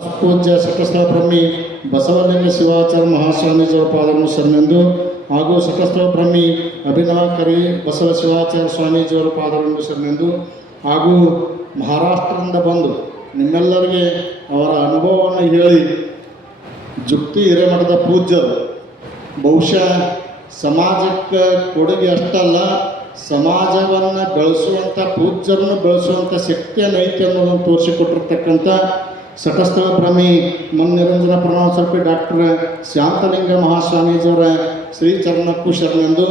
ಪೂಜ್ಯ ಸಕಸ್ಥ ಬ್ರಹ್ಮಿ ಬಸವಲಿಂಗ ಶಿವಾಚಾರ್ಯ ಮಹಾಸ್ವಾಮೀಜಿಯವರ ಪಾದವನ್ನು ಶರಣೆಂದು ಹಾಗೂ ಸಕಸ್ಥ ಬ್ರಹ್ಮಿ ಅಭಿನವಕರಿ ಬಸವ ಶಿವಾಚಾರ್ಯ ಸ್ವಾಮೀಜಿಯವರ ಪಾದವನ್ನು ಶರಣೆಂದು ಹಾಗೂ ಮಹಾರಾಷ್ಟ್ರದಿಂದ ಬಂದು ನಿಮ್ಮೆಲ್ಲರಿಗೆ ಅವರ ಅನುಭವವನ್ನು ಹೇಳಿ ಜುಕ್ತಿ ಹಿರೇಮಠದ ಪೂಜ್ಯರು ಬಹುಶಃ ಸಮಾಜಕ್ಕೆ ಕೊಡುಗೆ ಅಷ್ಟಲ್ಲ, ಸಮಾಜವನ್ನು ಬೆಳೆಸುವಂಥ ಪೂಜ್ಯರನ್ನು ಬೆಳೆಸುವಂಥ ಶಕ್ತಿಯನ್ನು ಐತಿ ಅನ್ನೋದನ್ನು ತೋರಿಸಿಕೊಟ್ಟಿರ್ತಕ್ಕಂಥ ಸಟಸ್ಥಳ ಬ್ರಹ್ಮಿ ಮನ್ನಿರಂಜನ ಪ್ರಣವ ಸರ್ಪಿ ಡಾಕ್ಟರ್ ಶಾಂತಲಿಂಗ ಮಹಾಸ್ವಾಮೀಜಿಯವರ ಶ್ರೀಚರಣಕ್ಕೂ ಶರಣೆಂದು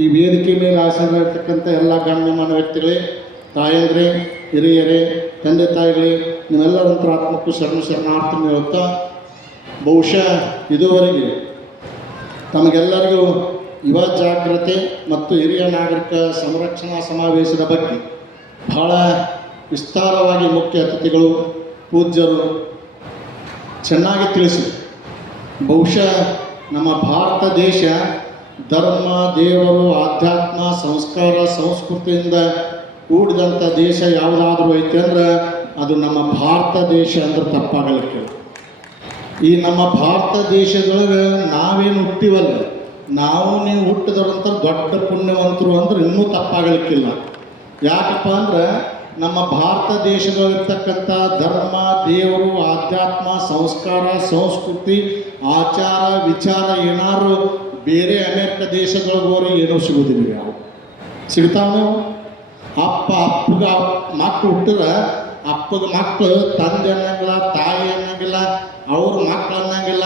ಈ ವೇದಿಕೆ ಮೇಲೆ ಆಸೀನರಾಗಿರ್ತಕ್ಕಂಥ ಎಲ್ಲ ಗಣ್ಯಮಾನ್ಯ ವ್ಯಕ್ತಿಗಳೇ, ತಾಯಂದ್ರೇ, ಹಿರಿಯರೇ, ತಂದೆ ತಾಯಿಗಳೇ, ನೀವೆಲ್ಲರಂತರ ಆತ್ಮಕ್ಕೂ ಶರಣಾರ್ಥಿ ಹೇಳುತ್ತಾ, ಬಹುಶಃ ಇದುವರೆಗೆ ತಮಗೆಲ್ಲರಿಗೂ ಯುವ ಜಾಗೃತಿ ಮತ್ತು ಹಿರಿಯ ನಾಗರಿಕ ಸಂರಕ್ಷಣಾ ಸಮಾವೇಶದ ಬಗ್ಗೆ ಬಹಳ ವಿಸ್ತಾರವಾಗಿ ಮುಖ್ಯ ಅತಿಥಿಗಳು ಪೂಜ್ಯರು ಚೆನ್ನಾಗಿ ತಿಳಿಸಿ, ಬಹುಶಃ ನಮ್ಮ ಭಾರತ ದೇಶ ಧರ್ಮ, ದೇವರು, ಆಧ್ಯಾತ್ಮ, ಸಂಸ್ಕಾರ, ಸಂಸ್ಕೃತಿಯಿಂದ ಕೂಡಿದಂಥ ದೇಶ ಯಾವುದಾದ್ರೂ ಐತೆ ಅಂದ್ರೆ ಅದು ನಮ್ಮ ಭಾರತ ದೇಶ ಅಂದ್ರೆ ತಪ್ಪಾಗಲಿಕ್ಕೆ. ಈ ನಮ್ಮ ಭಾರತ ದೇಶದೊಳಗೆ ನಾವೇನು ಹುಟ್ಟಿವಲ್ಲ, ನಾವು ನೀವು ಹುಟ್ಟಿದವ್ರಂತ ದೊಡ್ಡ ಪುಣ್ಯವಂತರು ಅಂದ್ರೆ ಇನ್ನೂ ತಪ್ಪಾಗಲಿಕ್ಕಿಲ್ಲ. ಯಾಕಪ್ಪ ಅಂದ್ರೆ ನಮ್ಮ ಭಾರತ ದೇಶದಲ್ಲಿರ್ತಕ್ಕಂಥ ಧರ್ಮ, ದೇವರು, ಆಧ್ಯಾತ್ಮ, ಸಂಸ್ಕಾರ, ಸಂಸ್ಕೃತಿ, ಆಚಾರ, ವಿಚಾರ ಏನಾದ್ರು ಬೇರೆ ಅನೇಕ ದೇಶದೊಳಗೋರು ಏನೂ ಸಿಗೋದಿಲ್ಲ. ಯಾವ ಸಿಗ್ತಾವೆ? ಅಪ್ಪಗೆ ಮಕ್ಕಳು ಹುಟ್ಟಿದ್ರೆ ಅಪ್ಪಗೆ ಮಕ್ಕಳು ತಂದೆ ಅನ್ನಂಗಿಲ್ಲ, ತಾಯಿ ಅನ್ನಂಗಿಲ್ಲ, ಅವ್ರ ಮಕ್ಕಳು ಅನ್ನಂಗಿಲ್ಲ,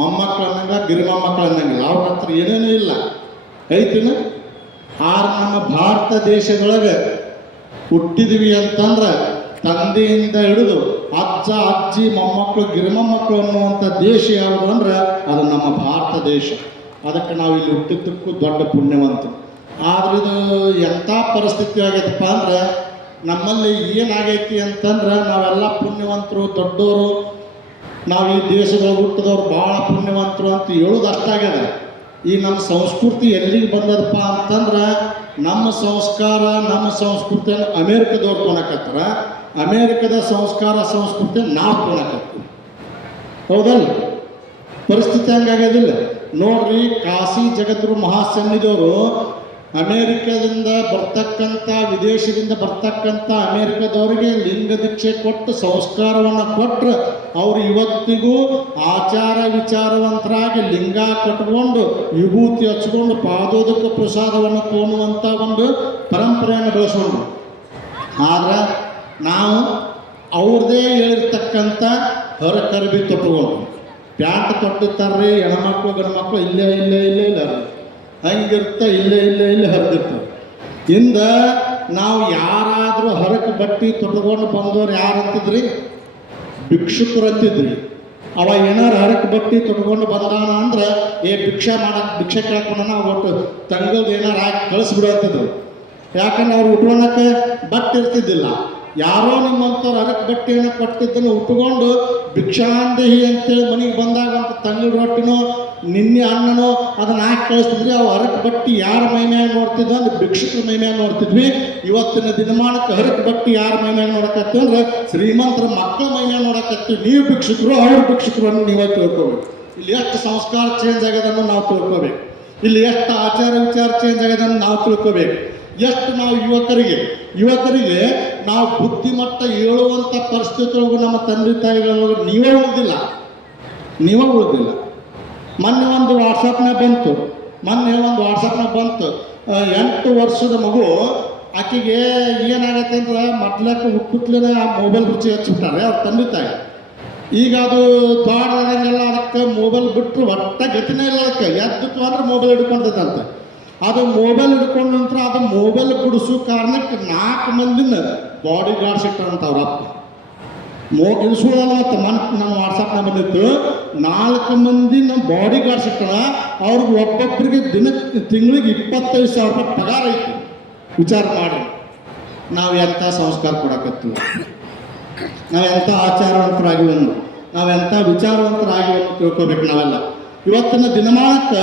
ಮೊಮ್ಮಕ್ಕಳು ಅನ್ನಂಗಿಲ್ಲ, ಗಿರಿಮೊಮ್ಮಕ್ಕಳು ಅನ್ನಂಗಿಲ್ಲ, ಅವ್ರ ಹತ್ರ ಏನೇನೂ ಇಲ್ಲ ಐತಿನ. ಆದ್ರೆ ನಮ್ಮ ಭಾರತ ದೇಶದೊಳಗೆ ಹುಟ್ಟಿದ್ವಿ ಅಂತಂದ್ರೆ ತಂದೆಯಿಂದ ಹಿಡಿದು ಅಜ್ಜ, ಅಜ್ಜಿ, ಮೊಮ್ಮಕ್ಕಳು, ಗಿರಿಮೊಮ್ಮಕ್ಕಳು ಅನ್ನುವಂಥ ದೇಶ ಯಾವುದು ಅಂದ್ರೆ ಅದು ನಮ್ಮ ಭಾರತ ದೇಶ. ಅದಕ್ಕೆ ನಾವು ಇಲ್ಲಿ ಹುಟ್ಟಿದ್ದಕ್ಕೂ ದೊಡ್ಡ ಪುಣ್ಯವಂತರು. ಆದ್ರೆ ಇದು ಎಂಥ ಪರಿಸ್ಥಿತಿ ಆಗೈತಪ್ಪ ಅಂದ್ರೆ ನಮ್ಮಲ್ಲಿ ಏನಾಗೈತಿ ಅಂತಂದ್ರೆ ನಾವೆಲ್ಲ ಪುಣ್ಯವಂತರು, ದೊಡ್ಡವರು, ನಾವು ಈ ದೇಶದೊಳಗೆ ಹುಟ್ಟಿದವ್ರು ಭಾಳ ಪುಣ್ಯವಂತರು ಅಂತ ಹೇಳೋದು ಅಷ್ಟಾಗ್ಯದ. ಈ ನಮ್ಮ ಸಂಸ್ಕೃತಿ ಎಲ್ಲಿಗೆ ಬಂದದಪ್ಪ ಅಂತಂದ್ರೆ ನಮ್ಮ ಸಂಸ್ಕಾರ, ನಮ್ಮ ಸಂಸ್ಕೃತಿಯನ್ನು ಅಮೇರಿಕದವ್ರು ತೊಗೊಳಕತ್ತಾರ, ಅಮೇರಿಕದ ಸಂಸ್ಕಾರ, ಸಂಸ್ಕೃತಿಯನ್ನು ನಾವು ತೊಗೊಳಕತ್ತೀವಿ. ಹೌದಲ್ಲ? ಪರಿಸ್ಥಿತಿ ಹಂಗಾಗೋದಿಲ್ಲ ನೋಡ್ರಿ. ಕಾಶಿ ಜಗದ್ಗುರು ಮಹಾಸನ್ನಿಧಿಯವರು ಅಮೇರಿಕದಿಂದ ಬರ್ತಕ್ಕಂಥ, ವಿದೇಶದಿಂದ ಬರ್ತಕ್ಕಂಥ ಅಮೇರಿಕದವರಿಗೆ ಲಿಂಗ ದೀಕ್ಷೆ ಕೊಟ್ಟು ಸಂಸ್ಕಾರವನ್ನು ಕೊಟ್ಟರೆ ಅವರು ಇವತ್ತಿಗೂ ಆಚಾರ ವಿಚಾರವಂತರಾಗಿ ಲಿಂಗ ಕಟ್ಕೊಂಡು ವಿಭೂತಿ ಹಚ್ಕೊಂಡು ಪಾದೋದಕ ಪ್ರಸಾದವನ್ನು ತೋಣುವಂಥ ಒಂದು ಪರಂಪರೆಯನ್ನು ಬೆಳೆಸ್ಕೊಂಡ್ರು. ಆದ್ರೆ ನಾವು ಅವ್ರದ್ದೇ ಹೇಳಿರ್ತಕ್ಕಂಥ ಹೊರಕರ್ಬಿ ತೊಟ್ಕೊಂಡು ಪ್ಯಾಂಟ್ ತೊಟ್ಟಿರ್ತಾರ್ರಿ ಹೆಣ್ಮಕ್ಳು ಗಂಡ್ಮಕ್ಳು ಇಲ್ಲೇ ಇಲ್ಲೇ ಇಲ್ಲೇ ಇಲ್ಲ ಹಂಗಿರ್ತಾ ಇಲ್ಲೇ ಇಲ್ಲೇ ಇಲ್ಲೇ ಹರಿದಿರ್ತಾರೆ. ಇಂದ ನಾವು ಯಾರಾದರೂ ಹರಕು ಬಟ್ಟೆ ತೊಟ್ಕೊಂಡು ಬಂದವ್ರು ಯಾರು ಅಂತಿದ್ರಿ? ಭಿಕ್ಷುಕರು ಅಂತಿದ್ರಿ. ಅವ ಏನಾರು ಹರಕು ಬಟ್ಟೆ ತೊಟ್ಕೊಂಡು ಬಂದಾನ ಅಂದ್ರೆ ಭಿಕ್ಷೆ ಕೇಳ್ಕೊಂಡ ಒಟ್ಟು ತಂಗಲ್ದು ಏನಾರು ಹಾಕಿ ಕಳಿಸ್ಬಿಡು ಅಂತಿದ್ರು. ಯಾಕಂದ್ರೆ ಅವ್ರು ಉಟ್ಕೊಳಕ್ಕೆ ಬಟ್ಟೆ ಇರ್ತಿದ್ದಿಲ್ಲ. ಯಾರೋ ನಿಮ್ಮಂಥವ್ರು ಹರಕು ಬಟ್ಟೆಯನ್ನು ಕೊಟ್ಟಿದ್ದನ್ನು ಉಟ್ಕೊಂಡು ಭಿಕ್ಷಾಂದೇಹಿ ಅಂತೇಳಿ ಮನೆಗೆ ಬಂದಾಗ ಅಂತ ತಂಗಳು ರೊಟ್ಟಿನೋ ನಿನ್ನೆ ಅನ್ನನೋ ಅದನ್ನು ಹಾಕಿ ಕಳಿಸ್ತಿದ್ವಿ. ಅವು ಹರಕು ಬಟ್ಟೆ ಯಾರ ಮೈಮ್ಯಾಗ ನೋಡ್ತಿದ್ವಿ ಅಂದ್ರೆ ಭಿಕ್ಷುಕರ ಮೈಮ್ಯಾಗ ನೋಡ್ತಿದ್ವಿ. ಇವತ್ತಿನ ದಿನಮಾನಕ್ಕೆ ಹರಕು ಬಟ್ಟೆ ಯಾರ ಮೈಮ್ಯಾಗ ನೋಡಕತ್ತೀವಿ ಅಂದ್ರೆ ಶ್ರೀಮಂತರ ಮಕ್ಕಳ ಮೈಮ್ಯಾಗ ನೋಡಕತ್ತೀವಿ. ನೀವು ಭಿಕ್ಷುಕರು, ಅವ್ರ ಭಿಕ್ಷುಕರು ಅನ್ನೋ ನೀವೇ ತಿಳ್ಕೊಬೇಕು. ಇಲ್ಲಿ ಎಷ್ಟು ಸಂಸ್ಕಾರ ಚೇಂಜ್ ಆಗ್ಯದನ್ನು ನಾವು ತಿಳ್ಕೊಬೇಕು. ಇಲ್ಲಿ ಎಷ್ಟು ಆಚಾರ ವಿಚಾರ ಚೇಂಜ್ ಆಗ್ಯದನ್ನು ನಾವು ತಿಳ್ಕೊಬೇಕು. ಎಷ್ಟು ನಾವು ಯುವಕರಿಗೆ ನಾವು ಬುದ್ಧಿಮಟ್ಟ ಹೇಳುವಂಥ ಪರಿಸ್ಥಿತಿಯೊಳಗೂ ನಮ್ಮ ತಂದೆ ತಾಯಿಗಳೊಳಗೆ ನೀವೇ ಉಳಿದಿಲ್ಲ. ಮೊನ್ನೆ ಒಂದು ವಾಟ್ಸಪ್ನಾಗ ಬಂತು 8 ವರ್ಷದ ಮಗು, ಆಕೆಗೆ ಏನಾಗತ್ತೆ ಅಂದ್ರೆ ಮೊದ್ಲಕ್ಕೆ ಹುಟ್ಟುತ್ತಲೇ ಆ ಮೊಬೈಲ್ ರುಚಿ ಹಚ್ಚಿಬಿಟ್ಟಾರೆ ಅವ್ರ ತಂದೆ ತಾಯಿ. ಈಗ ಅದು ದೊಡ್ಡದಂಗೆಲ್ಲ ಅದಕ್ಕೆ ಮೊಬೈಲ್ ಬಿಟ್ಟರು ಒಟ್ಟ ಗತಿನೇ ಇಲ್ಲ. ಅದಕ್ಕೆ ಎದ್ದು ಅಂದ್ರೆ ಮೊಬೈಲ್ ಹಿಡ್ಕೊಂತೈತಂತೆ. ಅದು ಮೊಬೈಲ್ ಹಿಡ್ಕೊಂಡ ನಂತರ ಅದು ಮೊಬೈಲ್ ಬಿಡಿಸೋ ಕಾರಣಕ್ಕೆ 4 ಮಂದಿನ ಬಾಡಿ ಗಾರ್ಡ್ಸ್ ಇಟ್ಟಾರಂತ ಅವ್ರ ಅಪ್ಪ. ಇಳಿಸೋದಲ್ಲ ಮತ್ತು ನಮ್ಮ ವಾಟ್ಸಪ್ನಾಗ ಬಂದಿತ್ತು 4 ಮಂದಿ ನಮ್ಮ ಬಾಡಿ ಗಾರ್ಡ್ಸ್ ಇಟ್ಟಾರ. ಅವ್ರಿಗೆ ಒಬ್ಬೊಬ್ಬರಿಗೆ ತಿಂಗಳಿಗೆ 25,000 ರೂಪಾಯಿ ಪಗಾರ ಐತಿ. ವಿಚಾರ ಮಾಡಿ ನಾವು ಎಂಥ ಸಂಸ್ಕಾರ ಕೊಡಕತ್ತೀವಿ, ನಾವು ಎಂಥ ಆಚಾರವಂತರಾಗಿವನ್ನು, ನಾವು ಎಂಥ ವಿಚಾರವಂತರಾಗಿವನ್ನು ತಿಳ್ಕೊಬೇಕು ನಾವೆಲ್ಲ. ಇವತ್ತಿನ ದಿನಮಾನಕ್ಕೆ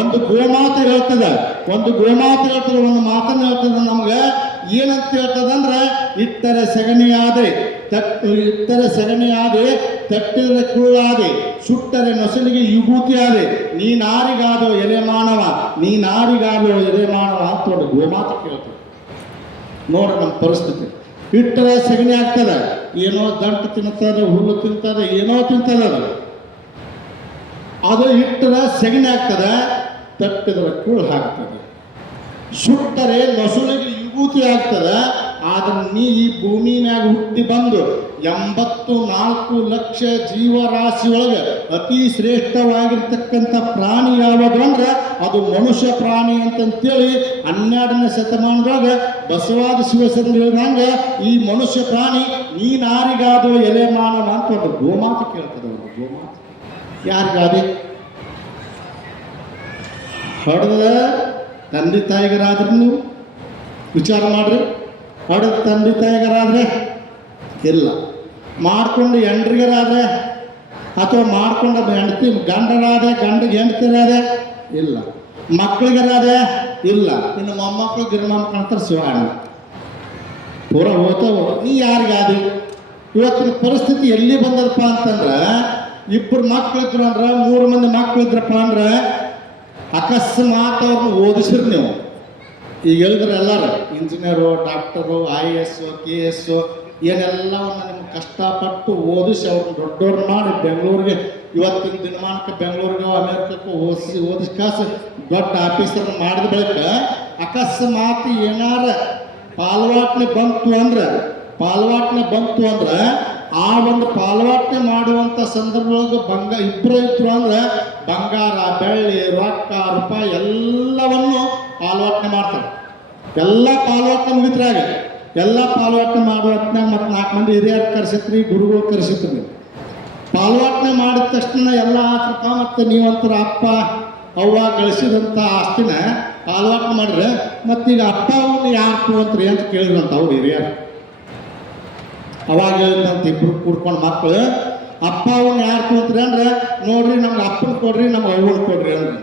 ಒಂದು ಗೋಮಾತೆ ಹೇಳ್ತದೆ, ಒಂದು ಮಾತನ್ನು ಹೇಳ್ತದೆ ನಮ್ಗೆ. ಏನಂತ ಹೇಳ್ತದಂದ್ರೆ, ಇಟ್ಟರೆ ಸಗಣಿಯಾದರೆ ಇಟ್ಟರೆ ಸಗಣಿ ಆದೆ, ತಟ್ಟಿದರೆ ಕುಳ್ಳಾದೆ, ಸುಟ್ಟರೆ ನೊಸಲಿಗೆ ವಿಭೂತಿ ಆದೆ, ನೀನಾರಿಗಾದೋ ಎಲೆ ಮಾನವ, ನೀನಾರಿಗಾದೋ ಎಲೆ ಮಾನವ ಅಂತ ಒಂದು ಗೋಮಾತು ಕೇಳ್ತದೆ. ನೋಡ್ರಿ ನಮ್ಮ ಪರಿಸ್ಥಿತಿ. ಇಟ್ಟರೆ ಸಗಣಿ ಆಗ್ತದೆ, ಏನೋ ದಂಟು ತಿಂತದೆ, ಹುಲ್ಲು ತಿಂತದೆ, ಏನೋ ತಿಂತದೆ. ಅದು ಇಟ್ಟರೆ ಸಗಣಿ ಆಗ್ತದೆ, ತಟ್ಟಿದರೆ ಕುಳ್ಳು ಹಾಕ್ತದೆ, ಸುಟ್ಟರೆ ನೊಸಲಿಗೆ ವಿಭೂತಿ ಆಗ್ತದೆ. ಆದ್ರೆ ನೀ ಈ ಭೂಮಿನಾಗ ಹುಟ್ಟಿ ಬಂದು 84 ಲಕ್ಷ ಜೀವರಾಶಿ ಒಳಗೆ ಅತಿ ಶ್ರೇಷ್ಠವಾಗಿರ್ತಕ್ಕಂಥ ಪ್ರಾಣಿ ಯಾವುದು ಅಂದ್ರೆ ಅದು ಮನುಷ್ಯ ಪ್ರಾಣಿ ಅಂತಂತೇಳಿ 12ನೇ ಶತಮಾನದೊಳಗೆ ಬಸವಾದ ಶಿವಸಂದ್ರ ಹೇಳಿದಂಗೆ ಈ ಮನುಷ್ಯ ಪ್ರಾಣಿ ನೀನಾರಿಗಾದೋ ಎಲೆ ಮಾನವ ಅಂತ ಒಂದು ಗೋಮಾತು ಕೇಳ್ತದೆ. ಒಂದು ಗೋಮಾತು ಯಾರಿಗಾದೆ? ಹೊಡೆದ ತಂದೆ ತಾಯಿಗರಾದ್ರೆ ನೀವು ವಿಚಾರ ಮಾಡ್ರಿ. ಹೊಡೆದ ತಂದೆ ತಾಯಿಗರಾದ್ರೆ ಇಲ್ಲ, ಮಾಡ್ಕೊಂಡು ಹೆಂಡ್ರಿಗರಾದ್ರೆ ಅಥವಾ ಮಾಡ್ಕೊಂಡ ಹೆಂಡತಿ ಗಂಡರಾದೆ, ಗಂಡಿಗೆ ಹೆಂಡತಿರಾದೆ ಇಲ್ಲ, ಮಕ್ಕಳಿಗರಾದೆ ಇಲ್ಲ, ಇನ್ನು ಮೊಮ್ಮಕ್ಕಳು ಗಿರ್ಮಕ್ಕಳು ಅಂತಾರೆ ಶಿವಾಣ ಪೂರ ಹೋಗ್ತಾವ. ನೀ ಯಾರಿಗಾದಿ? ಇವತ್ತಿನ ಪರಿಸ್ಥಿತಿ ಎಲ್ಲಿ ಬಂದದಪ್ಪ ಅಂತಂದ್ರೆ, ಇಬ್ಬರು ಮಕ್ಕಳಿದ್ರು ಅಂದ್ರೆ 3 ಮಂದಿ ಮಕ್ಕಳಿದ್ರಪ್ಪ ಅಂದ್ರೆ ಅಕಸ್ಮಾತ್ ಅವ್ರನ್ನ ಓದಿಸಿರಿ ನೀವು. ಈಗ ಹೇಳಿದ್ರೆ ಎಲ್ಲರೂ ಇಂಜಿನಿಯರು, ಡಾಕ್ಟರು, IAS, KS ಏನೆಲ್ಲವನ್ನ ನಿಮ್ಗೆ ಕಷ್ಟಪಟ್ಟು ಓದಿಸಿ ಅವ್ರನ್ನ ದೊಡ್ಡವ್ರು ಮಾಡಿ ಬೆಂಗಳೂರಿಗೆ, ಇವತ್ತಿನ ದಿನಮಾನಕ್ಕೆ ಬೆಂಗಳೂರಿಗೆ ಅಮೇರಿಕಕ್ಕೂ ಓದಿಸಿ ದೊಡ್ಡ ಆಫೀಸರ್ ಮಾಡಿದ ಬಳಿಕ ಅಕಸ್ಮಾತ್ ಏನಾರ ಪಾಲ್ವಾಟ್ನೆ ಬಂತು ಅಂದ್ರೆ ಆ ಒಂದು ಪಾಲ್ವಾಟ್ನೆ ಮಾಡುವಂಥ ಸಂದರ್ಭದೊಳಗೆ ಇಬ್ಬರು ಇದ್ರು ಅಂದ್ರೆ ಬಂಗಾರ, ಬೆಳ್ಳಿ, ರೊಕ್ಕ, ರೂಪಾಯಿ ಎಲ್ಲವನ್ನು ಪಾಲ್ವಾಟ್ನೆ ಮಾಡ್ತಾರೆ. ಎಲ್ಲ ಪಾಲ್ವಾಟ್ನೆ ಮುಗಿತ್ರಾಗ ಎಲ್ಲ ಪಾಲ್ವಾಟ್ನೆ ಮಾಡೋ ಹೊತ್ನಾಗ ಮತ್ತು 4 ಮಂದಿ ಹಿರಿಯರು ಕರೆಸಿತ್ರಿ, ಗುರುಗಳು ಕರೆಸಿತ್ರಿ. ಪಾಲ್ವಾಟ್ನೆ ಮಾಡಿದ ತಕ್ಷಣ ಎಲ್ಲ ಆತಪ್ಪ. ಮತ್ತು ನೀವಂತರ ಅಪ್ಪ ಅವ್ವ ಗಳಿಸಿದಂಥ ಆಸ್ತಿನ ಪಾಲ್ವಾಟ್ನೆ ಮಾಡಿದ್ರೆ ಮತ್ತೀಗ ಅಪ್ಪ ಅವನ್ನ ಯಾರು ತಗೊಂತ್ರಿ ಅಂತ ಕೇಳಿದ್ರಂತ ಅವ್ರು ಹಿರಿಯರು. ಅವಾಗ ಹೇಳಿದಂತ ಇಬ್ರು ಕೂಡ್ಕೊಂಡು ಮಕ್ಕಳು, ಅಪ್ಪ ಅವನ್ನ ಯಾರು ತಗೊಂತ್ರಿ ಅಂದ್ರೆ ನೋಡ್ರಿ ನಮ್ಗೆ ಅಪ್ಪನ ಕೊಡ್ರಿ, ನಮ್ಗೆ ಅವ್ವನ ಕೊಡ್ರಿ ಅಂದ್ರಿ.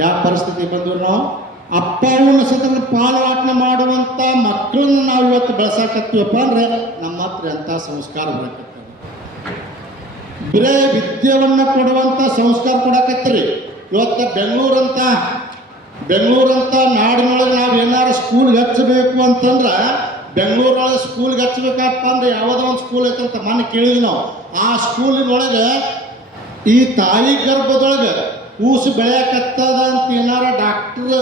ಯಾವ ಪರಿಸ್ಥಿತಿ ಬಂದ್ರು ನಾವು? ಅಪ್ಪ ಅವನ ಸತತ ಪಾಲ್ವಾಟ್ನೆ ಮಾಡುವಂಥ ಮಕ್ಕಳನ್ನ ನಾವು ಇವತ್ತು ಬೆಳೆಸಾಕತ್ತೀವಪ್ಪ ಅಂದ್ರೆ ನಮ್ಮ ಹತ್ರ ಎಂಥ ಸಂಸ್ಕಾರ ಬರಕತ್ತವೆ. ಬರೇ ವಿದ್ಯೆಯನ್ನು ಕೊಡುವಂಥ ಸಂಸ್ಕಾರ ಕೊಡಕತ್ತೀರಿ. ಇವತ್ತು ಬೆಂಗಳೂರಂತ ನಾಡಿನೊಳಗೆ ನಾವು ಏನಾರು ಸ್ಕೂಲ್ಗೆ ಹಚ್ಚಬೇಕು ಅಂತಂದ್ರೆ ಬೆಂಗಳೂರೊಳಗೆ ಸ್ಕೂಲ್ಗೆ ಹಚ್ಬೇಕಪ್ಪ ಅಂದ್ರೆ ಯಾವುದೋ ಒಂದು ಸ್ಕೂಲ್ ಐತಂತ ಮೊನ್ನೆ ಕೇಳಿದ್ವಿ ನಾವು. ಆ ಸ್ಕೂಲಿನೊಳಗೆ ಈ ತಾಯಿ ಗರ್ಭದೊಳಗೆ ಕೂಸು ಬೆಳೆಯಕತ್ತದ ಅಂತ ಏನಾರ ಡಾಕ್ಟರ್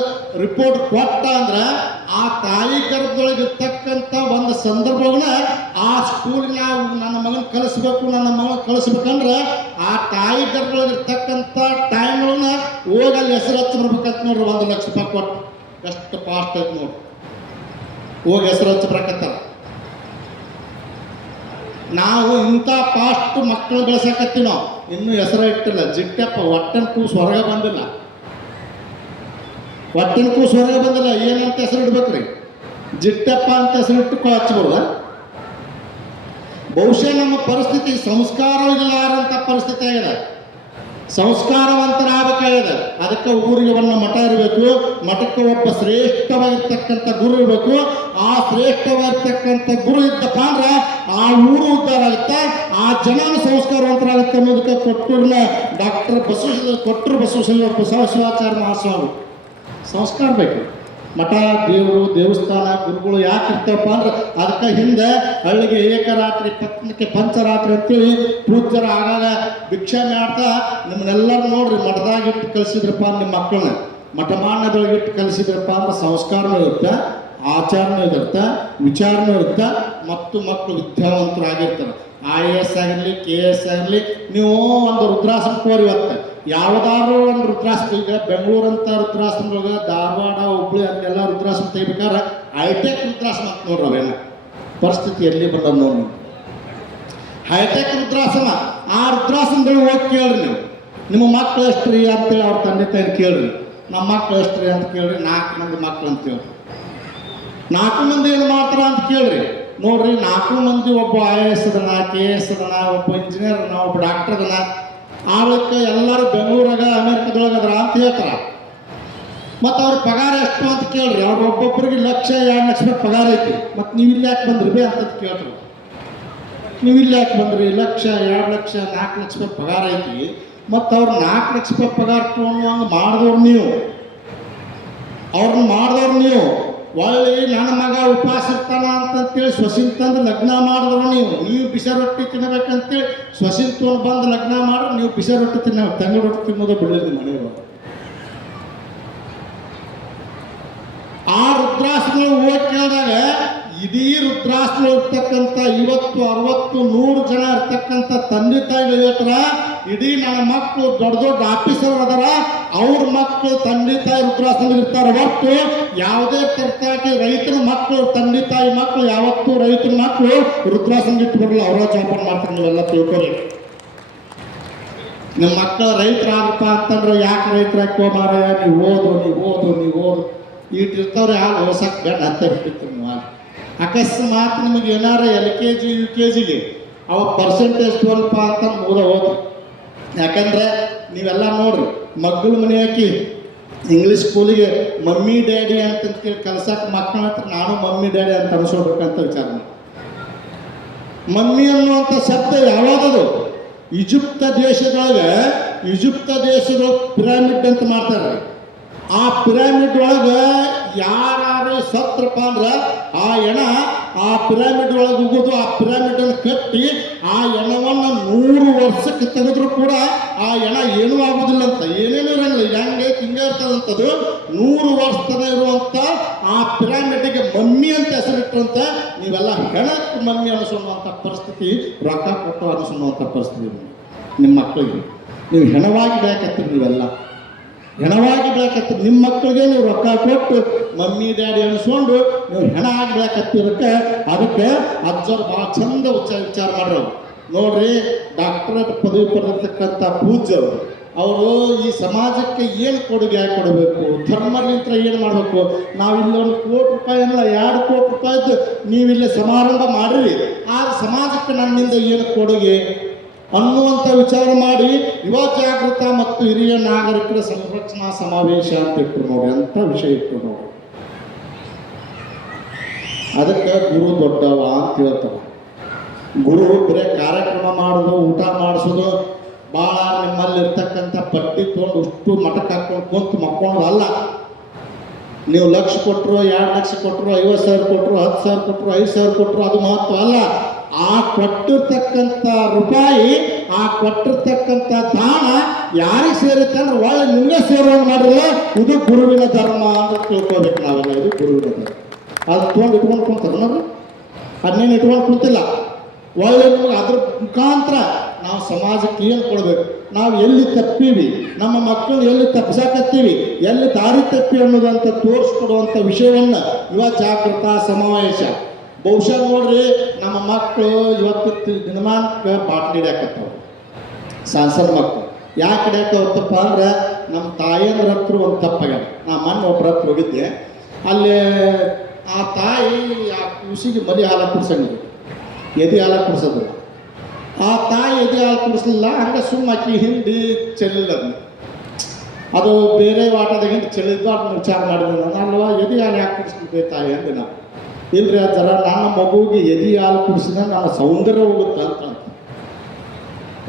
ರಿಪೋರ್ಟ್ ಕೊಟ್ಟ ಅಂದ್ರೆ ಆ ತಾಯಿ ಗರ್ಭದೊಳಗೆ ಇರ್ತಕ್ಕಂಥ ಒಂದು ಸಂದರ್ಭವನ್ನ ಆ ಸ್ಕೂಲ್ಗೆ ನಾವು ನನ್ನ ಮಗನ ಕಳಿಸ್ಬೇಕಂದ್ರೆ ಆ ತಾಯಿ ಗರ್ಭದೊಳಗೆ ಇರ್ತಕ್ಕಂಥ ಟೈಮ್ಗಳನ್ನ ಹೋಗಿ ಅಲ್ಲಿ ಹೆಸರು ಹಚ್ಚಿ ಬರ್ಬೇಕಂತ ನೋಡ್ರಿ. 1 ಲಕ್ಷ ರೂಪಾಯಿ ಕೊಟ್ಟು ಎಷ್ಟು ಫಾಸ್ಟ್ ಐತೆ ನೋಡ್ರಿ, ಹೋಗಿ ಹೆಸರು ಹಚ್ಚಿ ಬರಕತ್ತಾರ. ನಾವು ಇಂಥ ಫಾಸ್ಟ್ ಮಕ್ಕಳು ಬೆಳೆಸಕತ್ತೀವಿ. ನಾವು ಇನ್ನೂ ಹೆಸರು ಇಟ್ಟಿಲ್ಲ. ಜಿಟ್ಟಪ್ಪ ಹೊಟ್ಟೆನ ಕೂಸು ಹೊರಗೆ ಬಂದಿಲ್ಲ. ಏನಂತ ಹೆಸರು ಇಡ್ಬೇಕ್ರಿ? ಜಿಟ್ಟಪ್ಪ ಅಂತ ಹೆಸರು ಇಟ್ಟು ಹಚ್ಬೋದ? ಬಹುಶಃ ನಮ್ಮ ಪರಿಸ್ಥಿತಿ ಸಂಸ್ಕಾರವಿಲ್ಲಾರಂಥ ಪರಿಸ್ಥಿತಿ ಆಗಿದೆ. ಸಂಸ್ಕಾರವಂತರಾಗಬೇಕಾಗಿದೆ. ಅದಕ್ಕೆ ಊರಿಗೆ ಒಂದು ಮಠ ಇರಬೇಕು, ಮಠಕ್ಕೆ ಒಬ್ಬ ಶ್ರೇಷ್ಠವಾಗಿರ್ತಕ್ಕಂಥ ಗುರು ಇರಬೇಕು. ಆ ಶ್ರೇಷ್ಠವಾಗಿರ್ತಕ್ಕಂಥ ಗುರು ಇದ್ದಪ್ಪ ಅಂದ್ರೆ ಆ ಊರು ಉದ್ಧಾರ ಆಗುತ್ತೆ, ಆ ಜನ ಸಂಸ್ಕಾರವಂತರಾಗುತ್ತೆ ಅನ್ನೋದಕ್ಕೆ ಡಾಕ್ಟರ್ ಬಸವೇಶ್ವರಾಚಾರ್ಯ ಮಹಾಸ್ವಾಮಿ ಸಂಸ್ಕಾರ ಬೇಕು. ಮಠ, ದೇವರು, ದೇವಸ್ಥಾನ, ಗುರುಗಳು ಯಾಕೆ ಇರ್ತವಪ್ಪ ಅಂದ್ರೆ ಅದಕ್ಕೆ ಹಿಂದೆ ಹಳ್ಳಿಗೆ ಏಕರಾತ್ರಿ ಪತ್ನಿಕೆ ಪಂಚರಾತ್ರಿ ಅಂತೇಳಿ ಪೂಜ್ಯರ ಆಗಾಗ ಭಿಕ್ಷೆ ಮಾಡ್ತಾ ನಿಮ್ಮನ್ನೆಲ್ಲರೂ ನೋಡ್ರಿ ಮಠದಾಗಿಟ್ಟು ಕಲಿಸಿದ್ರಪ್ಪ ನಿಮ್ಮ ಮಕ್ಕಳನ್ನ ಮಠಮಾನ್ಯದೊಳಗಿಟ್ಟು ಕಲಿಸಿದ್ರಪ್ಪ ಅಂದ್ರೆ ಸಂಸ್ಕಾರನೂ ಇರುತ್ತೆ, ಆಚಾರನೂ ಇರುತ್ತೆ, ವಿಚಾರನೂ ಇರುತ್ತೆ, ಮತ್ತು ಮಕ್ಕಳು ವಿದ್ಯಾವಂತರಾಗಿರ್ತಾರೆ. IAS ಆಗಿರಲಿ, KS ಆಗಿರಲಿ, ನೀವು ಒಂದು ರುದ್ರಾಶ್ರಮಕ್ಕೆ ಇವತ್ತು ಯಾವುದಾದ್ರೂ ಒಂದು ರುದ್ರಾಶ್ರಮ, ಈಗ ಬೆಂಗಳೂರಂಥ ರುದ್ರಾಶ್ರಮದೊಳಗೆ, ಧಾರವಾಡ, ಹುಬ್ಳಿ ಅಲ್ಲೆಲ್ಲ ರುದ್ರಾಶ್ರಮ ತೆಗಿಬೇಕಾದ್ರೆ ಹೈಟೆಕ್ ರುದ್ರಾಶ್ರಮ ಅಂತ ನೋಡ್ರಿ. ಅವೇನ ಪರಿಸ್ಥಿತಿ ಎಲ್ಲಿ ಬಂದದ ನೋಡಿ. ಹೈಟೆಕ್ ರುದ್ರಾಶ್ರಮ, ಆ ರುದ್ರಾಶ್ರಮದಲ್ಲಿ ಹೋಗಿ ಕೇಳ್ರಿ ನೀವು, ನಿಮ್ಮ ಮಕ್ಕಳು ಎಷ್ಟು ರೀ ಅಂತೇಳಿ ಅವ್ರ ತಂದೆ ತಾಯಿ ಕೇಳ್ರಿ. ನಮ್ಮ ಮಕ್ಕಳು ಎಷ್ಟು ರೀ ಅಂತ ಕೇಳ್ರಿ. 4 ಮಂದಿ ಮಕ್ಕಳು ಅಂತ ಹೇಳ್ರಿ. 4 ಮಂದಿ ಏನು ಮಾಡ್ತಾರ ಅಂತ ಕೇಳ್ರಿ. ನೋಡ್ರಿ 4 ಮಂದಿ ಒಬ್ಬ IAS ಅದನ, KS ಅದನ, ಒಬ್ಬ ಇಂಜಿನಿಯರ್ ಅದನ, ಒಬ್ಬ ಡಾಕ್ಟರ್ ಅದನ. ಆಳಕ್ಕೆ ಎಲ್ಲರೂ ಬೆಂಗಳೂರಾಗ ಅಮೇರಿಕದೊಳಗೆ ಅದರ ಅಂತ ಹೇಳ್ತಾರ. ಮತ್ತು ಅವ್ರ ಪಗಾರ ಎಷ್ಟು ಅಂತ ಕೇಳ್ರಿ, ಅವ್ರು ಒಬ್ಬೊಬ್ಬರಿಗೆ 1,00,000 2 ಲಕ್ಷ ಪಗಾರ ಐತಿ. ಮತ್ತು ನೀವು ಇಲ್ಲಿ ಯಾಕೆ ಬಂದ್ರಿ ಬೇ ಅಂತ ಕೇಳ್ರಿ. ನೀವು ಇಲ್ಲಿ ಯಾಕೆ ಬಂದ್ರಿ? 1,00,000 2 ಲಕ್ಷ 4 ಲಕ್ಷ ರೂಪಾಯಿ ಪಗಾರ ಐತಿ. ಮತ್ತು ಅವ್ರು 4 ಲಕ್ಷ ರೂಪಾಯಿ ಪಗಾರ ತೊಗೊಂಡು ಹಂಗೆ ಮಾಡಿದವ್ರು ನೀವು, ಅವ್ರನ್ನ ಮಾಡಿದವ್ರು ನೀವು. ಒಳ್ಳೆ ನನ್ನ ಮಗ ಉಪವಾಸ ಇರ್ತಾನ ಅಂತಂತೇಳಿ ಸೊಸಿನ್ ತಂದು ಲಗ್ನ ಮಾಡಿದ್ರು ನೀವು ಬಿಸಿ ರೊಟ್ಟಿ ತಿನ್ನಬೇಕಂತೇಳಿ ಸೊಸಿನ್ ತೊಗೊಂಡು ಬಂದು ಲಗ್ನ ಮಾಡ್ರೆ ನೀವು ಬಿಸಿ ರೊಟ್ಟಿ ತಂಗಿ ರೊಟ್ಟಿ ತಿನ್ನೋದು ಬಿಡಲಿಲ್ಲ ಮನೆಯವರು. ಆ ರುದ್ರಾಸಗಳು ಹೋಗಿ ಕೇಳಿದಾಗ ಇಡೀ ರುದ್ರಾಸನ ಇರ್ತಕ್ಕಂಥ 50 60 100 ಜನ ಇರ್ತಕ್ಕಂಥ ತಂದೆ ತಾಯಿಗಳು ಹೇಳ್ತಾರ, ಇಡೀ ನನ್ನ ಮಕ್ಕಳು ದೊಡ್ಡ ದೊಡ್ಡ ಆಫೀಸರ್ ಅದಾರ, ಅವ್ರ ಮಕ್ಕಳು ತಂದೆ ತಾಯಿ ರುದ್ರಾಸನ ಇರ್ತಾರೆ. ಹೊರತು ಯಾವುದೇ ತರಕಾಗಿ ರೈತರ ಮಕ್ಕಳು ತಂದೆ ತಾಯಿ ಮಕ್ಕಳು ಯಾವತ್ತೂ ರೈತರ ಮಕ್ಕಳು ರುದ್ರಾಸನ ಇಟ್ಟು ಬರಲ್ಲ, ಅವರ ಜೋಪಾನ ಮಾಡ್ತಾರೆ. ನೀವೆಲ್ಲ ತಿಳ್ಕೊಬೇಕು. ನಿಮ್ಮ ಮಕ್ಕಳು ರೈತರಾಗಪ್ಪ ಅಂತಂದ್ರೆ ಯಾಕೆ ರೈತರಾಕೋ ಮಾರಾಯ, ನೀವು ಓದು ಇಟ್ಟಿರ್ತಾವ್ರೆ ಹಾಲು ಓಸಕ್ಕೆ ಬೇಡ ಹತ್ತೆ ಬಿಟ್ಟಿತ್ತು ನೀವು ಹಾಲು. ಅಕಸ್ಮಾತ್ ನಿಮಗೆ ಏನಾರ LKG UKGಗೆ ಅವ ಪರ್ಸೆಂಟೇಜ್ 12 ಅಂತ ಮೂಲ ಹೋದ್ರು. ಯಾಕಂದ್ರೆ ನೀವೆಲ್ಲ ನೋಡ್ರಿ, ಮಕ್ಕಳು ಮನೆ ಹಾಕಿ ಇಂಗ್ಲೀಷ್ ಸ್ಕೂಲಿಗೆ ಮಮ್ಮಿ ಡ್ಯಾಡಿ ಅಂತ ಕಲ್ಸಕ್ಕೆ ಮಕ್ಕಳ ಹತ್ರ ನಾನು ಮಮ್ಮಿ ಡ್ಯಾಡಿ ಅಂತ ಅನಿಸ್ಕೊಡ್ಬೇಕಂತ ವಿಚಾರ ಮಾಡಿ. ಮಮ್ಮಿ ಅನ್ನುವಂಥ ಶಬ್ದ ಯಾವಾಗದು ಈಜಿಪ್ತ ದೇಶದೊಳಗೆ ಪಿರಾಮಿಡ್ ಅಂತ ಮಾಡ್ತಾರೆ. ಆ ಪಿರಾಮಿಡ್ ಒಳಗೆ ಯಾರು ಸತ್ರಪ್ಪ ಅಂದ್ರೆ ಆ ಎಣ ಆ ಪಿರಾಮಿಡ್ ಒಳಗೆ ಹೋಗೋದು, ಆ ಪಿರಾಮಿಡ್ ಅನ್ನು ಕಟ್ಟಿ ಆ ಎಣವನ್ನು 100 ವರ್ಷಕ್ಕೆ ತೆಗೆದ್ರು ಕೂಡ ಆ ಎಣ ಏನೂ ಆಗೋದಿಲ್ಲ ಅಂತ, ಏನೇನು ಇರಂಗಿಲ್ಲ, ಹೆಂಗೆ ಹಿಂಗೆ ಇರ್ತದಂಥದ್ದು. 100 ವರ್ಷ ತನ ಇರುವಂಥ ಆ ಪಿರಾಮಿಡ್ಗೆ ಮಮ್ಮಿ ಅಂತ ಹೆಸರಿಟ್ಟಂತ ನೀವೆಲ್ಲ ಹೆಣಕ್ಕೆ ಮಮ್ಮಿ ಅನಿಸುವಂಥ ಪರಿಸ್ಥಿತಿ, ರೊಕ್ಕ ಕೊಟ್ಟು ಅನಿಸುವಂಥ ಪರಿಸ್ಥಿತಿ ನಿಮ್ಮ ಮಕ್ಕಳಿಗೆ. ನೀವು ಹೆಣವಾಗಿ ಬೇಕತ್ತೀರಿ, ನೀವೆಲ್ಲ ಹೆಣವಾಗಿ ಬೇಕತ್ತೀರಿ. ನಿಮ್ಮ ಮಕ್ಕಳಿಗೆ ನೀವು ರೊಕ್ಕ ಕೊಟ್ಟು ಮಮ್ಮಿ ಡ್ಯಾಡಿ ಅನಿಸ್ಕೊಂಡು ನೀವು ಹೆಣ ಆಗಬೇಕತ್ತಿರೋಕ್ಕೆ ಅದಕ್ಕೆ ಅಜ್ಜರು ಭಾಳ ಚಂದ ವಿಚಾರ ಮಾಡ್ರು. ನೋಡ್ರಿ, ಡಾಕ್ಟರೇಟ್ ಪದವಿ ಪಡೆದಿರ್ತಕ್ಕಂಥ ಪೂಜ್ಯರು ಅವರು ಈ ಸಮಾಜಕ್ಕೆ ಏನು ಕೊಡುಗೆ ಕೊಡಬೇಕು, ಧರ್ಮಲಿಂತ್ರ ಏನು ಮಾಡಬೇಕು. ನಾವಿಲ್ಲಿ 1 ಕೋಟಿ ರೂಪಾಯಿ ಅಲ್ಲ 2 ಕೋಟಿ ರೂಪಾಯಿದ್ದು ನೀವಿಲ್ಲಿ ಸಮಾರಂಭ ಮಾಡಿರಿ, ಆ ಸಮಾಜಕ್ಕೆ ನನ್ನಿಂದ ಏನು ಕೊಡುಗೆ ಅನ್ನುವಂಥ ವಿಚಾರ ಮಾಡಿ ಯುವ ಜಾಗೃತ ಮತ್ತು ಹಿರಿಯ ನಾಗರಿಕರ ಸಂರಕ್ಷಣಾ ಸಮಾವೇಶ ಅಂತ ಇಟ್ಟರು ನೋಡಿ, ಅಂತ ವಿಷಯ ಇಟ್ಟರು ನೋಡಿ. ಅದಕ್ಕೆ ಗುರು ದೊಡ್ಡವ ಅಂತ ಹೇಳ್ತಾರೆ. ಗುರು ಬರೀ ಕಾರ್ಯಕ್ರಮ ಮಾಡೋದು, ಊಟ ಮಾಡಿಸೋದು, ಭಾಳ ನಿಮ್ಮಲ್ಲಿ ಇರ್ತಕ್ಕಂಥ ಪಟ್ಟಿ ತೊಗೊಂಡು ಅಷ್ಟು ಮಠಕ್ಕೆ ಹಾಕೊಂಡು ಕುಂತು ಮಕ್ಕೊಂಡು ಅಲ್ಲ. ನೀವು 1 ಲಕ್ಷ ಕೊಟ್ಟರು, 2 ಲಕ್ಷ ಕೊಟ್ಟರು, 50,000 ಕೊಟ್ಟರು, 10,000 ಕೊಟ್ಟರು, 5,000 ಕೊಟ್ಟರು, ಅದು ಮಹತ್ವ ಅಲ್ಲ. ಆ ಕೊಟ್ಟಿರ್ತಕ್ಕಂಥ ರೂಪಾಯಿ, ಆ ಕೊಟ್ಟಿರ್ತಕ್ಕಂಥ ದಾನ ಯಾರಿಗೆ ಸೇರುತ್ತೆ ಅಂದ್ರೆ ಒಳ್ಳೆ ನಿಮಗೆ ಸೇರುವಂಗೆ ಮಾಡಿದ್ರೆ ಇದು ಗುರುವಿನ ಧರ್ಮ ಅಂತ ತಿಳ್ಕೊಬೇಕು ನಾವೆಲ್ಲ. ಇದು ಗುರುವಿನ ಧರ್ಮ. ಅದು ತೊಗೊಂಡು ಇಟ್ಕೊಂಡು ಕುಂತಾರೆ ನಾವು, ಅದನ್ನೇನು ಇಟ್ಕೊಂಡು ಕುಂತಿಲ್ಲ. ಒಳ್ಳೆ ನಿಮಗೆ ಅದ್ರ ಮುಖಾಂತರ ನಾವು ಸಮಾಜಕ್ಕೆ ಏನು ಕೊಡಬೇಕು, ನಾವು ಎಲ್ಲಿ ತಪ್ಪೀವಿ, ನಮ್ಮ ಮಕ್ಕಳು ಎಲ್ಲಿ ತಪ್ಪಿಸಾಕತ್ತೀವಿ, ಎಲ್ಲಿ ದಾರಿ ತಪ್ಪಿ ಅನ್ನೋದಂತ ತೋರಿಸ್ಕೊಡುವಂಥ ವಿಷಯವನ್ನು ಯುವ ಜಾಗೃತ ಸಮಾವೇಶ. ಬಹುಶಃ ನೋಡ್ರಿ, ನಮ್ಮ ಮಕ್ಕಳು ಇವತ್ತು ದಿನಮಾನಕ್ಕೆ ಬಾಟ್ಲಿ ಹಿಡಿಯಾಕತ್ತವ್ರು, ಸಣ್ಣ ಮಕ್ಕಳು. ಯಾಕೆ ಹಿಡಿಯಾಕತ್ತಪ್ಪ ಅಂದ್ರೆ ನಮ್ಮ ತಾಯಿಯಂದ್ರ ಹತ್ರ ಒಂದು ತಪ್ಪಾಗ್ಯಾವ. ನಾ ಮೊನ್ನೆ ಒಬ್ಬರ ಹತ್ರ ಹೋಗಿದ್ದೆ, ಅಲ್ಲಿ ಆ ತಾಯಿ ಆ ಕೂಸಿಗೆ ಮರಿ ಹಾಲು ಕುಡ್ಸಂಗಿಲ್ಲ, ಎದೆ ಹಾಲು ಕುಡಿಸೋದು. ಆ ತಾಯಿ ಎದೆ ಹಾಲು ಕುಡಿಸ್ಲಿಲ್ಲ, ಹಂಗೆ ಸುಮ್ಮ ಅಕ್ಕಿ ಹಿಂಡಿ ಚೆಲ್ಲಿಲ್ಲ. ಅದು ಬೇರೆ ವಾಟದಾಗ ಹಿಂಡಿ ಚೆಲ್ಲಿದ್ದು ಅದನ್ನ ವಿಚಾರ ಮಾಡಿದ್ರು. ಅಲ್ವಾ ಎದೆ ಹಾಲು ಯಾಕೆ ಕುಡಿಸ್ಲಿಕ್ಕೆ ತಾಯಿ ಅಂದೆ ನಾವು. ಇಲ್ರಿ ಜರ ನನ್ನ ಮಗುವಿಗೆ ಎದೆ ಹಾಲು ಕುಡಿಸಿದ ನನ್ನ ಸೌಂದರ್ಯ ಹೋಗುತ್ತೆ ಅಂತ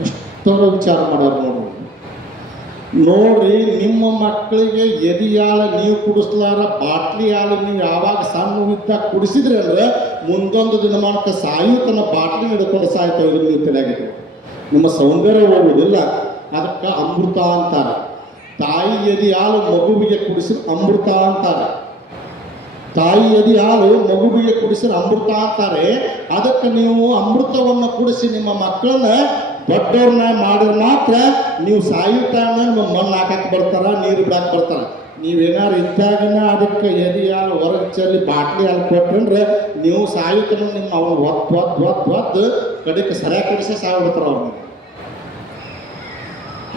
ಎಷ್ಟೋ ವಿಚಾರ ಮಾಡೋರು ನೋಡ್ರಿ. ನಿಮ್ಮ ಮಕ್ಕಳಿಗೆ ಎದೆ ಹಾಲು ನೀವು ಕುಡಿಸ್ಲಾರ ಬಾಟ್ಲಿ ಹಾಲು ನೀವು ಯಾವಾಗ ಸಣ್ಣವಿದ್ದಾಗ ಕುಡಿಸಿದ್ರಿ ಅಂದ್ರೆ ಮುಂದೊಂದು ದಿನಮಾನಕ್ಕೆ ಸಾಯುತನ ಬಾಟ್ಲಿ ಹಿಡ್ಕೊಂಡು ಸಾಯ್ತಾವೆ. ನೀವು ತಿಳಿಯಾಗಿದೆ, ನಿಮ್ಮ ಸೌಂದರ್ಯ ಹೋಗುವುದಿಲ್ಲ. ಅದಕ್ಕೆ ಅಮೃತ ಅಂತಾರೆ. ತಾಯಿ ಎದೆ ಹಾಲು ಮಗುವಿಗೆ ಕುಡಿಸಿದ್ರೆ ಅಮೃತ ಅಂತಾರೆ. ತಾಯಿ ಎದೆ ಹಾಲು ಮಗುವಿಗೆ ಕುಡಿಸಿದ್ರೆ ಅಮೃತ ಅಂತಾರೆ. ಅದಕ್ಕೆ ನೀವು ಅಮೃತವನ್ನು ಕುಡಿಸಿ ನಿಮ್ಮ ಮಕ್ಕಳನ್ನ ದೊಡ್ಡವ್ರನ್ನ ಮಾಡಿದ್ರೆ ಮಾತ್ರ ನೀವು ಸಾಯೋ ಟೈಮ್ನ ನಿಮ್ಮ ಮಣ್ಣು ಹಾಕಕ್ಕೆ ಬರ್ತಾರ, ನೀರು ಬಿಡಕ್ಕೆ ಬರ್ತಾರ. ನೀವೇನಾರು ಇದ್ದಾಗನ ಅದಕ್ಕೆ ಎದೆ ಹಾಲು ಹೊರಗೆ ಚೆಲ್ಲಿ ಬಾಟ್ಲಿ ಹಾಲು ಕೊಟ್ಟರೆ ನೀವು ಸಾಯುತ್ತನ ನಿಮ್ಮ ಅವ್ನು ಒದ್ದು ಕಡೆಗೆ ಸರಿಯಾಗಿ ಕಡಿಸಿ ಸಾಯ್ಬಿಡ್ತಾರೆ ಅವ್ರನ್ನ.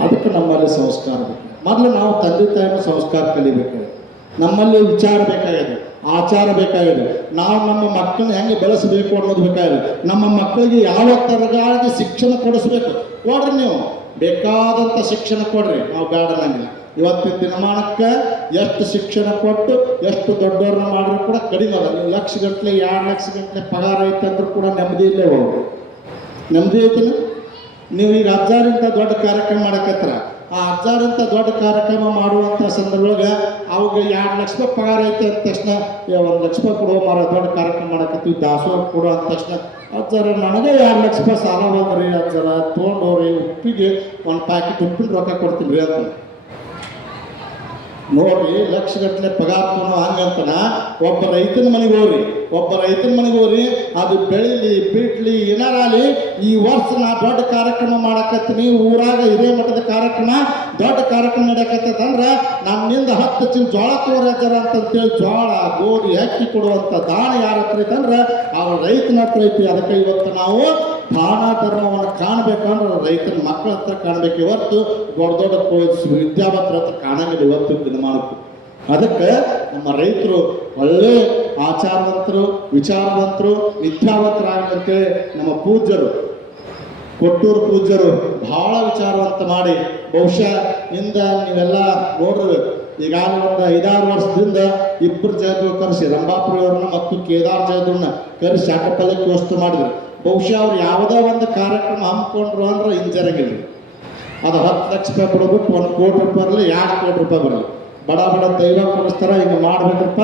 ಅದಕ್ಕೆ ನಮ್ಮಲ್ಲಿ ಸಂಸ್ಕಾರ ಬೇಕು. ಮೊದಲು ನಾವು ತಂದೆ ತಾಯಿನ ಸಂಸ್ಕಾರ ಕಲಿಬೇಕು. ನಮ್ಮಲ್ಲಿ ವಿಚಾರ ಬೇಕಾಗಿದೆ, ಆಚಾರ ಬೇಕಾಗಿದೆ. ನಾವು ನಮ್ಮ ಮಕ್ಕಳನ್ನ ಹೆಂಗೆ ಬೆಳೆಸಬೇಕು ಅನ್ನೋದು ಬೇಕಾಗಿದೆ. ನಮ್ಮ ಮಕ್ಕಳಿಗೆ ಯಾವ ತರಗಾಗಿ ಶಿಕ್ಷಣ ಕೊಡಿಸ್ಬೇಕು. ಕೊಡ್ರಿ, ನೀವು ಬೇಕಾದಂಥ ಶಿಕ್ಷಣ ಕೊಡ್ರಿ, ನಾವು ಬೇಡ ಅನ್ನಂಗಿಲ್ಲ. ಇವತ್ತಿನ ದಿನಮಾನಕ್ಕೆ ಎಷ್ಟು ಶಿಕ್ಷಣ ಕೊಟ್ಟು ಎಷ್ಟು ದೊಡ್ಡವ್ರನ್ನ ಮಾಡಿದ್ರು ಕೂಡ ಕಡಿಮೆ ಅದ. ನೀವು ಲಕ್ಷ ಗಟ್ಟಲೆ 2 ಲಕ್ಷ ಗಟ್ಟಲೆ ಪಗಾರ ಐತಂದ್ರೂ ಕೂಡ ನೆಮ್ಮದಿ ಇಲ್ಲೇ ಹೋಗ್ರಿ. ನೆಮ್ಮದಿ ಐತಿನ? ನೀವು ಈಗ 1000 ದೊಡ್ಡ ಕಾರ್ಯಕ್ರಮ ಮಾಡಕತ್ರ, ಆ 1000 ದೊಡ್ಡ ಕಾರ್ಯಕ್ರಮ ಮಾಡುವಂಥ ಸಂದರ್ಭದೊಳಗೆ ಅವಾಗ 2 ಲಕ್ಷ ರೂಪಾಯಿ ಪಗಾರ ಐತೆ ಅಂದ ತಕ್ಷಣ 1 ಲಕ್ಷ ರೂಪಾಯಿ ಕೊಡುವ ಮಾರ ದೊಡ್ಡ ಕಾರ್ಯಕ್ರಮ ಮಾಡಕತ್ತೀವಿ ದಾಸೋಹ ಕೊಡೋ ಅಂದ ತಕ್ಷಣ ಅಜ್ಜರ ನನಗೆ 2 ಲಕ್ಷ ರೂಪಾಯಿ ಸಾಲ ಬಂದ್ರಿ ಅಜ್ಜರ ತೊಗೊಂಡವ್ರಿ ಉಪ್ಪಿಗೆ 1 ಪ್ಯಾಕೆಟ್ ಉಪ್ಪಿನ ರೊಕ್ಕ ಕೊಡ್ತೀನಿ ರೀ ಅಂತ ನೋಡ್ರಿ. ಲಕ್ಷ ಗಟ್ಟಲೆ ಪಗಾರ ತೊಗೊಂಡು ಹಂಗಂತನ ಒಬ್ಬ ರೈತನ ಮನೆಗೆ ಹೋಗ್ರಿ, ಅದು ಬೆಳಿಲಿ ಬಿಡ್ಲಿ ಏನಾರಾಲಿ ಈ ವರ್ಷ ನಾ ದೊಡ್ಡ ಕಾರ್ಯಕ್ರಮ ಮಾಡಕತ್ತೀನಿ, ಊರಾಗ ಇದೇ ಮಟ್ಟದ ಕಾರ್ಯಕ್ರಮ ದೊಡ್ಡ ಕಾರ್ಯಕ್ರಮ ನಡೆಯಕತ್ತಂದ್ರೆ ನನ್ನಿಂದ 10 ಚೀಲ ಜೋಳ ತೋರಜ್ಜರ ಅಂತಂತೇಳಿ ಜೋಳ ಗೋಧಿ ಅಕ್ಕಿ ಕೊಡುವಂಥ ದಾನ ಯಾರ ಹತ್ರ ಐತಂದ್ರೆ ಅವ್ರ ರೈತನ ಹತ್ರ ಐತಿ. ಅದಕ್ಕೆ ಇವತ್ತು ನಾವು ದಾನ ಧರ್ಮವನ್ನು ಕಾಣಬೇಕಂದ್ರೆ ರೈತನ ಮಕ್ಕಳ ಹತ್ರ ಕಾಣಬೇಕು, ಇವತ್ತು ದೊಡ್ಡ ವಿದ್ಯಾವಂತರ ಹತ್ರ ಕಾಣಂಗಿಲ್ಲ ಇವತ್ತು ದಿನಮಾನಕ್ಕೂ. ಅದಕ್ಕೆ ನಮ್ಮ ರೈತರು ಒಳ್ಳೆ ಆಚಾರವಂತರು, ವಿಚಾರವಂತರು, ವಿದ್ಯಾವಂತರಾಗಲಿ ಅಂತೇಳಿ ನಮ್ಮ ಪೂಜ್ಯರು, ಕೊಟ್ಟೂರು ಪೂಜ್ಯರು ಬಹಳ ವಿಚಾರವಂತ ಮಾಡಿ ಬಹುಶಃ ಇಂದ ನೀವೆಲ್ಲ ನೋಡಿರ್ಬೇಕು. ಈಗಾಗಲೇ ಒಂದು 5-6 ವರ್ಷದಿಂದ 2 ಜಯದೇವ್ ಕರೆಸಿ ರಂಭಾಪುರಿಯವ್ರನ್ನ ಮತ್ತು ಕೇದಾರ್ ಜಯದೇವ್ರನ್ನ ಕರೆಸಿ ಆಟಪಲ್ಲಕ್ಕಿ ವಸ್ತು ಮಾಡಿದ್ರು. ಬಹುಶಃ ಅವ್ರು ಯಾವುದೋ ಒಂದು ಕಾರ್ಯಕ್ರಮ ಹಮ್ಮಿಕೊಂಡ್ರು ಅಂದ್ರೆ ಹಿಂಜರಂಗಿಲ್ಲ. ಅದು 10 ಲಕ್ಷ ರೂಪಾಯಿ ಕೊಡಬೇಕು, 1 ಕೋಟಿ ರೂಪಾಯಿ ಬರಲಿ, 2 ಕೋಟಿ ರೂಪಾಯಿ ಬರಲಿ, ಬಡ ದೈವ ಕೊಡಿಸ್ತಾರ, ಹಿಂಗೆ ಮಾಡ್ಬೇಕಪ್ಪ,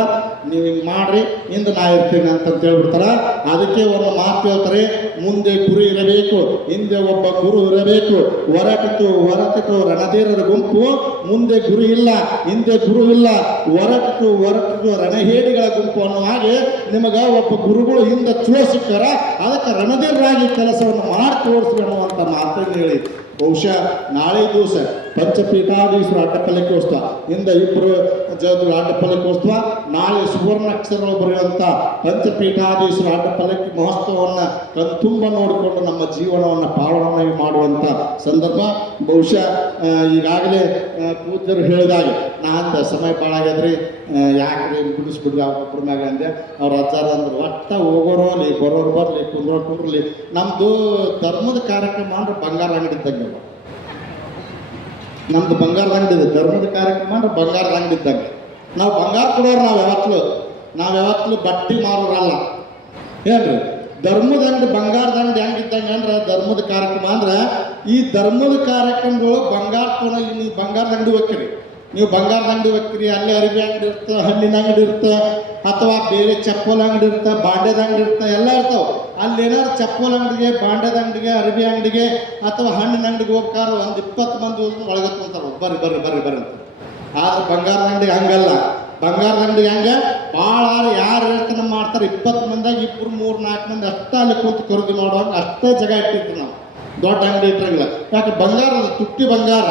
ನೀವು ಹಿಂಗೆ ಮಾಡ್ರಿ, ಇಂದು ನಾ ಇರ್ತೀನಿ ಅಂತ ಹೇಳ್ಬಿಡ್ತಾರ. ಅದಕ್ಕೆ ಒಂದು ಮಾತು ಹೇಳ್ತಾರೆ, ಮುಂದೆ ಗುರು ಇರಬೇಕು, ಹಿಂದೆ ಒಬ್ಬ ಗುರು ಇರಬೇಕು. ಹೊರಟಿತು ರಣಧೀರರ ಗುಂಪು, ಮುಂದೆ ಗುರು ಇಲ್ಲ, ಹಿಂದೆ ಗುರು ಇಲ್ಲ, ಹೊರಟಿತು ರಣಹೇಡಿಗಳ ಗುಂಪು ಅನ್ನೋ ಹಾಗೆ ನಿಮಗೆ ಒಬ್ಬ ಗುರುಗಳು ಹಿಂದೆ ಚುಳ ಸಿಕ್ಕಾರ, ಅದಕ್ಕೆ ರಣಧೀರರಾಗಿ ಕೆಲಸವನ್ನು ಮಾಡಿ ತೋರಿಸ್ರಿ ಅನ್ನುವಂಥ ಮಾತನ್ನು ಹೇಳಿ ಬಹುಶಃ ನಾಳೆ ದಿವಸ ಪಂಚಪೀಠಾಧೀಶರು ಅಡ್ಡಪಲ್ಲಕ್ಕೋತ್ಸವ, ಇಂದ 2 ಜಯದೇವ ಅಡ್ಡಪಲ್ಲಕ್ಕೋತ್ಸವ, ನಾಳೆ ಸುವರ್ಣ ಅಕ್ಷರಗಳು ಬರೆಯುವಂಥ ಪಂಚಪೀಠಾಧೀಶರು ಅಡ್ಡಪಲ್ಲಕ್ಕಿ ಮಹೋತ್ಸವವನ್ನು ಕಣ್ತುಂಬ ನೋಡಿಕೊಂಡು ನಮ್ಮ ಜೀವನವನ್ನು ಪಾವನ ಮಾಡುವಂಥ ಸಂದರ್ಭ. ಬಹುಶಃ ಈಗಾಗಲೇ ಪೂಜ್ಯರು ಹೇಳಿದಾಗೆ ನಾನು ಸಮಯ ಭಾಳ ಆಗ್ಯದ್ರಿ, ಯಾಕ್ರಿ ಬಿಡಿಸ್ಬಿಡ್ರಿ ಒಬ್ಬರ ಮ್ಯಾಗ ಅಂದೆ. ಅವ್ರ ಅಜ್ಜಾರ ಅಂದ್ರೆ ಒಟ್ಟ ಹೋಗೋರು ಅಲ್ಲಿ ಬರೋರು ಬರಲಿ, ಕುಂದ್ರಲಿ. ನಮ್ಮದು ಧರ್ಮದ ಕಾರ್ಯಕ್ರಮ ಅಂದ್ರೆ ಬಂಗಾರ ಅಂಗಡಿ ಇದ್ದಂಗೆ. ನಮ್ದು ಬಂಗಾರದ ಅಂಗಡಿ ಇದೆ, ಧರ್ಮದ ಕಾರ್ಯಕ್ರಮ ಅಂದ್ರೆ ಬಂಗಾರದ ಅಂಗಡಿ ಇದ್ದಂಗೆ. ನಾವು ಬಂಗಾರ ಕೊಡೋರು, ನಾವು ಯಾವತ್ತೂ ಬಟ್ಟೆ ಮಾರೋರಲ್ಲ ಏನ್ರಿ. ಧರ್ಮದ ಅಂಗಡಿ ಬಂಗಾರದ ಅಂಗಡಿ ಹೆಂಗಿದ್ದಂಗೆ ಅಂದ್ರೆ ಧರ್ಮದ ಕಾರ್ಯಕ್ರಮ ಅಂದ್ರೆ ಈ ಧರ್ಮದ ಕಾರ್ಯಕ್ರಮಗಳು ಬಂಗಾರ ತೊಗೊಂಡು ನೀವು ಬಂಗಾರದ ಅಂಗಡಿ ಹೋಗ್ತೀರಿ, ನೀವು ಬಂಗಾರದ ಅಂಗಡಿ ಹೋಗ್ತೀರಿ, ಅಲ್ಲಿ ಅರಿವಿ ಅಂಗಡಿ ಇರುತ್ತೆ, ಹಣ್ಣಿನ ಅಂಗಡಿ ಇರುತ್ತೆ, ಅಥವಾ ಬೇರೆ ಚಪ್ಪಲ್ ಅಂಗಡಿ ಇರುತ್ತೆ, ಬಾಂಡ್ಯದ ಅಂಗಡಿ ಇರುತ್ತೆ, ಎಲ್ಲ ಇರ್ತಾವೆ. ಅಲ್ಲಿ ಏನಾದ್ರು ಚಪ್ಪಲ್ ಅಂಗಡಿಗೆ, ಬಾಂಡ್ಯದ ಅಂಗಡಿಗೆ, ಅರಿವಿ ಅಂಗಡಿಗೆ ಅಥವಾ ಹಣ್ಣಿನ ಅಂಗಡಿಗೆ ಹೋಗ್ತಾರೆ, ಒಂದು 20 ಮಂದಿ ಒಳಗೆ ತೊಗೊಂತಾರೆ, ಬರ್ರಿ ಅಂತ. ಆದ್ರೆ ಬಂಗಾರದ ಅಂಗಡಿಗೆ ಹಂಗಲ್ಲ. ಬಂಗಾರದ ಅಂಗಡಿಗೆ ಹಂಗೆ ಭಾಳ ಯಾರು ಹೇಳ್ತಾನೆ ಮಾಡ್ತಾರೆ, 20 ಮಂದಿಯಾಗ 2, 3, 4 ಮಂದಿ ಅಷ್ಟೇ ಅಲ್ಲಿ ಕೂತು ಖರೀದಿ ಮಾಡುವಾಗ ಅಷ್ಟೇ ಜಾಗ ಇಟ್ಟಿರ್ತೀವಿ ನಾವು. ದೊಡ್ಡ ಅಂಗಡಿ ಇಟ್ಟಿರಂಗಿಲ್ಲ. ಯಾಕೆ ಬಂಗಾರದ ತುಟ್ಟಿ ಬಂಗಾರ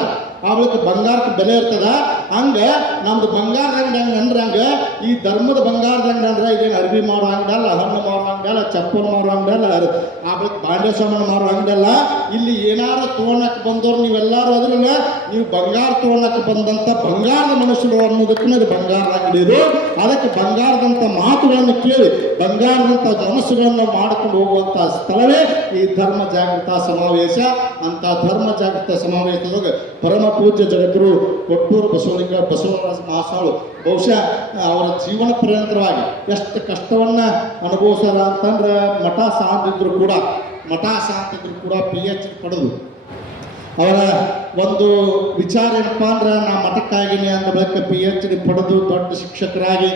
ಆಗ್ಲಿಕ್ಕೆ ಬಂಗಾರಕ್ಕೆ ಬೆಲೆ ಇರ್ತದ. ಹಂಗೆ ನಮ್ದು ಬಂಗಾರದ ಅಂಗಡಿ ಅಂದ್ರೆ ಹಂಗೆ ಈ ಧರ್ಮದ ಬಂಗಾರದ ಅಂಗಡಿ ಅಂದ್ರೆ ಇದೇನು ಅರ್ಬಿ ಮಾಡೋ ಅಂಗಡಿ ಅಲ್ಲ, ಹಣ್ಣು ಮಾರೋ ಅಂಗಡಿ ಅಲ್ಲ, ಚಪ್ಪಲ್ ಮಾರೋ ಅಂಗಡಿ ಅಲ್ಲ, ಆಗ್ಲಿಕ್ಕೆ ಬಾಂಡೆ ಸಾಮಾನು ಮಾರೋ ಅಂಗಡಿ ಅಲ್ಲ. ಇಲ್ಲಿ ಏನಾರು ತೊಗೊಳಕ್ಕೆ ಬಂದವ್ರು ನೀವೆಲ್ಲರೂ ಅದ್ರಲ್ಲ, ನೀವು ಬಂಗಾರ ತೊಗೊಳಕ್ಕೆ ಬಂದಂಥ ಬಂಗಾರದ ಮನುಷ್ಯರು ಅನ್ನೋದಕ್ಕೆ ಇದು ಬಂಗಾರದ ಅಂಗಡಿ ಇದು. ಅದಕ್ಕೆ ಬಂಗಾರದಂಥ ಮಾತುಗಳನ್ನು ಕೇಳಿ ಬಂಗಾರದಂಥ ಮನಸ್ಸುಗಳನ್ನು ಮಾಡಿಕೊಂಡು ಹೋಗುವಂಥ ಸ್ಥಳವೇ ಈ ಧರ್ಮ ಜಾಗೃತ ಸಮಾವೇಶ. ಅಂತ ಧರ್ಮ ಜಾಗೃತ ಸಮಾವೇಶದೊಳಗೆ ಪರಮ ಪೂಜ್ಯ ಜಗದ್ಗುರು ಕೊಟ್ಟೂರು ಬಸವರಾಜ ಮಹಾಸ್ವಾಮಿಗಳು ಬಹುಶಃ ಅವರ ಜೀವನ ಪರ್ಯಂತರವಾಗಿ ಎಷ್ಟು ಕಷ್ಟವನ್ನು ಅನುಭವಿಸ್ಯಾರ ಅಂತಂದ್ರೆ ಮಠ ಸಾಧಿದ್ರು ಕೂಡ PhD ಪಡೆದು ಅವರ ಒಂದು ವಿಚಾರ ಏನಪ್ಪ ಅಂದ್ರೆ ನಾ ಮಠಕ್ಕಾಗಿನಿ ಅಂದ ಬಳಿಕ PhD ಪಡೆದು ದೊಡ್ಡ ಶಿಕ್ಷಕರಾಗಿ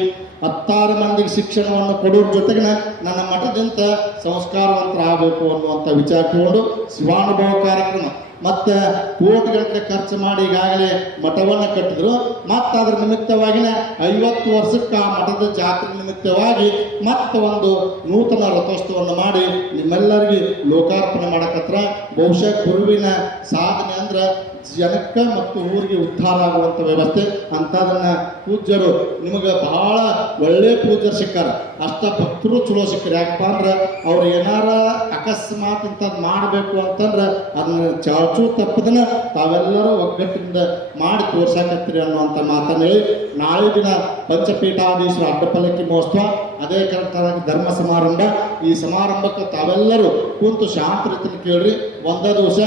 16 ಮಂದಿಗೆ ಶಿಕ್ಷಣವನ್ನು ಕೊಡೋರ ಜೊತೆಗೆ ನನ್ನ ಮಠದಿಂದ ಸಂಸ್ಕಾರವಂತರಾಗಬೇಕು ಅನ್ನುವಂಥ ವಿಚಾರ ತಗೊಂಡು ಶಿವಾನುಭವ ಕಾರ್ಯಕ್ರಮ ಮತ್ತು ಕೋಟಿಗಟ್ಟಲೆ ಖರ್ಚು ಮಾಡಿ ಈಗಾಗಲೇ ಮಠವನ್ನು ಕಟ್ಟಿದ್ರು. ಮತ್ತು ಅದರ ನಿಮಿತ್ತವಾಗಿಯೇ 50 ವರ್ಷಕ್ಕೆ ಆ ಮಠದ ಜಾತ್ರೆ ನಿಮಿತ್ತವಾಗಿ ಮತ್ತೆ ಒಂದು ನೂತನ ರಥೋತ್ಸವವನ್ನು ಮಾಡಿ ನಿಮ್ಮೆಲ್ಲರಿಗೆ ಲೋಕಾರ್ಪಣೆ ಮಾಡಕತ್ರ. ಬಹುಶಃ ಗುರುವಿನ ಸಾಧನೆ ಅಂದ್ರೆ ಜನಕ್ಕೆ ಮತ್ತು ಊರಿಗೆ ಉದ್ಧಾರ ಆಗುವಂಥ ವ್ಯವಸ್ಥೆ ಅಂಥದನ್ನು ಪೂಜ್ಯರು ನಿಮಗೆ ಬಹಳ ಒಳ್ಳೆಯ ಪೂಜ್ಯರು ಸಿಕ್ಕಾರ, ಅಷ್ಟ ಭಕ್ತರು ಚಲೋ ಸಿಕ್ಕರು. ಯಾಕಪ್ಪ ಅಂದ್ರೆ ಅವ್ರು ಏನಾರ ಅಕಸ್ಮಾತ್ ಇಂಥದ್ದು ಮಾಡಬೇಕು ಅಂತಂದ್ರೆ ಅದನ್ನ ಚಾಚು ತಪ್ಪದನ್ನ ತಾವೆಲ್ಲರೂ ಒಗ್ಗಟ್ಟಿನಿಂದ ಮಾಡಿ ತೋರ್ಸಾಕತ್ತೀರಿ ಅನ್ನುವಂಥ ಮಾತನ್ನು ಹೇಳಿ ನಾಳೆ ದಿನ ಪಂಚಪೀಠಾಧೀಶರ ಅಡ್ಡಪಲ್ಲಕ್ಕಿ ಮಹೋತ್ಸವ, ಅದೇ ಕಾರಣಕ್ಕಾಗಿ ಧರ್ಮ ಸಮಾರಂಭ. ಈ ಸಮಾರಂಭಕ್ಕೆ ತಾವೆಲ್ಲರೂ ಕುಂತು ಶಾಂತ ರೀತಿಯಲ್ಲಿ ಕೇಳ್ರಿ. ಒಂದೇ ದಿವಸ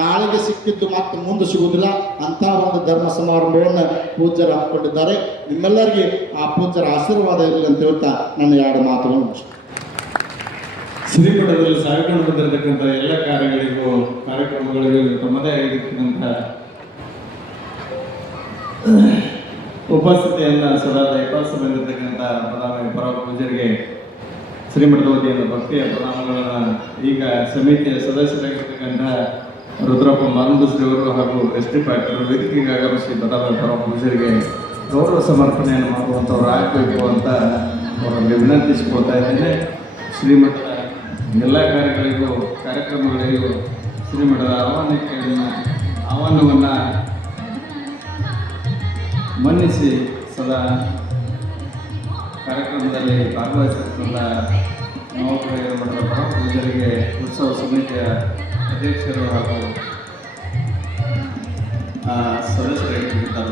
ನಾಳೆಗೆ ಸಿಕ್ಕಿದ್ದು ಮತ್ತೆ ಮುಂದೆ ಸಿಗುವುದಿಲ್ಲ ಅಂತ ಒಂದು ಧರ್ಮ ಸಮಾರಂಭವನ್ನು ಪೂಜ್ಯರು ಹಮ್ಮಿಕೊಂಡಿದ್ದಾರೆ. ನಿಮ್ಮೆಲ್ಲರಿಗೆ ಆ ಪೂಜ್ಯರ ಆಶೀರ್ವಾದ ಇರಲಿ ಅಂತ ಹೇಳ್ತಾ ನನ್ನ ಎರಡು ಮಾತುಗಳನ್ನು ಮುಗಿಸ್ತೇನೆ. ಶ್ರೀಮಠದಲ್ಲಿ ಸಾಗಿಕೊಂಡು ಬಂದಿರತಕ್ಕಂಥ ಎಲ್ಲ ಕಾರ್ಯಕ್ರಮಗಳಿಗೂ ತಮ್ಮದೇ ಆಗಿರ್ತಕ್ಕಂಥ ಉಪಸ್ಥಿತಿಯನ್ನು ಸದಾ ದಯಪಾಲಿಸಿ ಬಂದಿರತಕ್ಕಂಥ ಪರಮ ಪೂಜ್ಯರಿಗೆ ಶ್ರೀಮಠದ ವತಿಯಿಂದ ಭಕ್ತಿಯ ಪ್ರಣಾಮಗಳನ್ನು ಈಗ ಸಮಿತಿಯ ಸದಸ್ಯರಾಗಿರ್ತಕ್ಕಂಥ ರುದ್ರಪ್ಪ ಮಾರುಂಡಶ್ರೀ ಅವರು ಹಾಗೂ ಎಸ್ ಟಿ ಪಾಟೀಲ್ ವೇದಿಕೆಗೆ ಆಗಮಿಸಿ ಪರಮ ಪೂಜ್ಯರಿಗೆ ಗೌರವ ಸಮರ್ಪಣೆಯನ್ನು ಮಾಡುವಂಥವ್ರು ಆಗಬೇಕು ಅಂತ ಅವರಲ್ಲಿ ವಿನಂತಿಸಿಕೊಳ್ತಾ ಇದ್ದೇನೆ. ಶ್ರೀಮಠದ ಎಲ್ಲ ಕಾರ್ಯಕ್ರಮಗಳಿಗೂ ಶ್ರೀಮಠದ ಆಹ್ವಾನವನ್ನು ಮನ್ನಿಸಿ ಸದಾ ಕಾರ್ಯಕ್ರಮದಲ್ಲಿ ಭಾಗವಹಿಸಿರ್ತಕ್ಕಂಥ ನವಗ್ರಹ ಮಠದ ಪರಮ ಪೂಜ್ಯರಿಗೆ ಉತ್ಸವ ಸಮಿತಿಯ ಅಧ್ಯಕ್ಷರು ಹಾಗೂ ಸದಸ್ಯರಾಗಿರ್ತಕ್ಕಂಥ